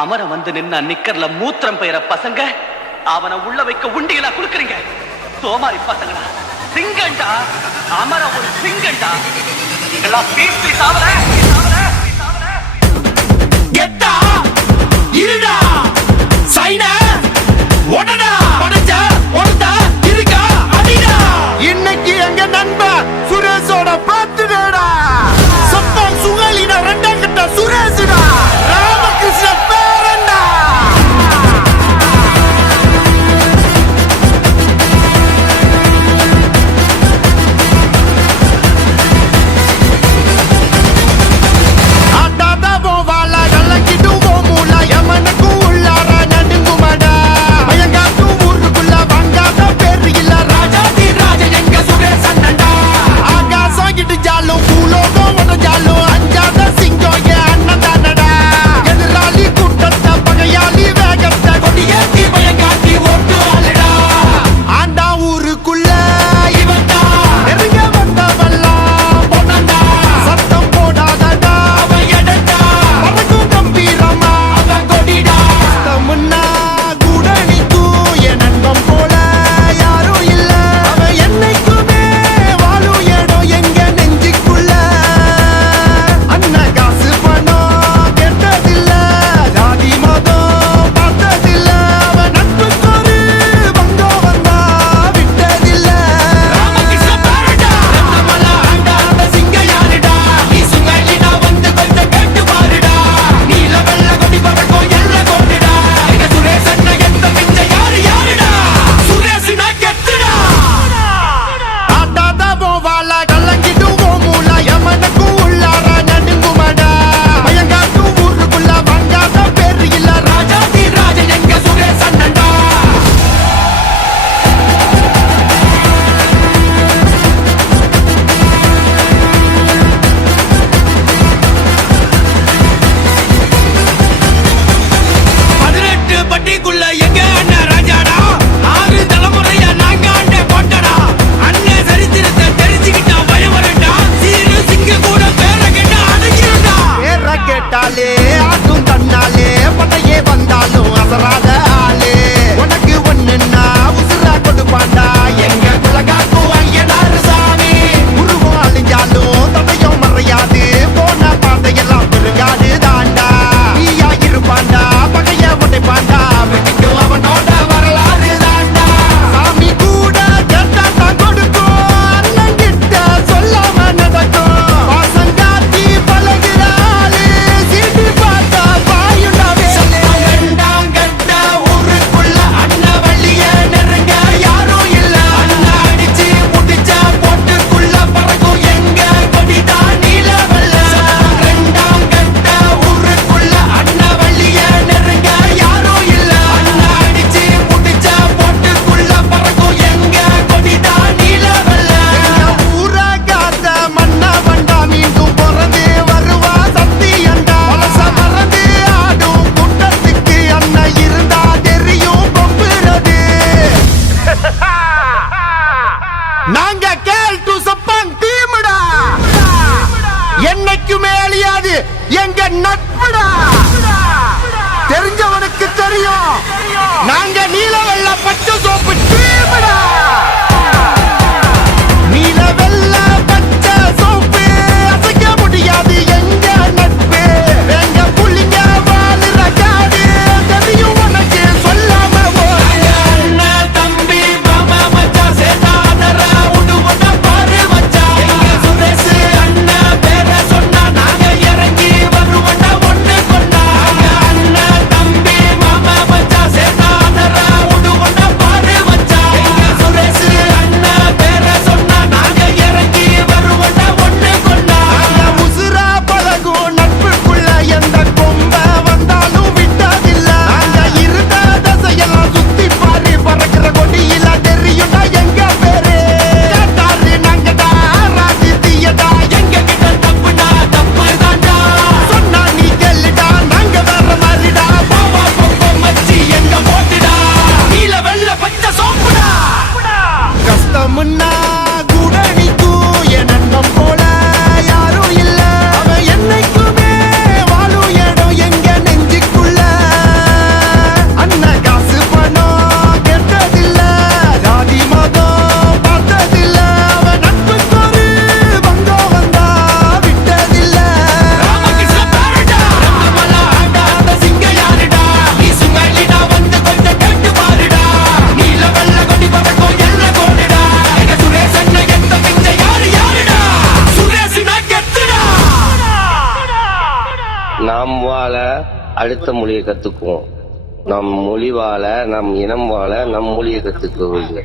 அமர வந்து நின்ன நிக்கர்ல மூத்திரம் பெயர பசங்க அவனை உள்ள வைக்க உண்டிகளா குடுக்குறீங்க. சோமாரி பசங்களா, சிங்கண்டா அமர ஒரு சிங்கண்டா. நீங்களா பீஸ் பீஸ் ஆவல கெட்டா இருடா சைன ஒடடா படச்ச ஒடடா இருக்கா அடிடா. இன்னைக்கு எங்க நண்பன் சுரேஷோட பர்த்டேடா. சப்பம் சுகலின ரெண்டாம் கட்ட சுரேஷ்டா. ராமகிருஷ்ண பேரண்டா. ஆட்டாத போவால கலக்கிடும் நாம் வாழ அடுத்த மொழியை கத்துக்குவோம். நம் மொழி வாழ, நம் இனம் வாழ, நம் மொழியை கத்துக்குவோம்.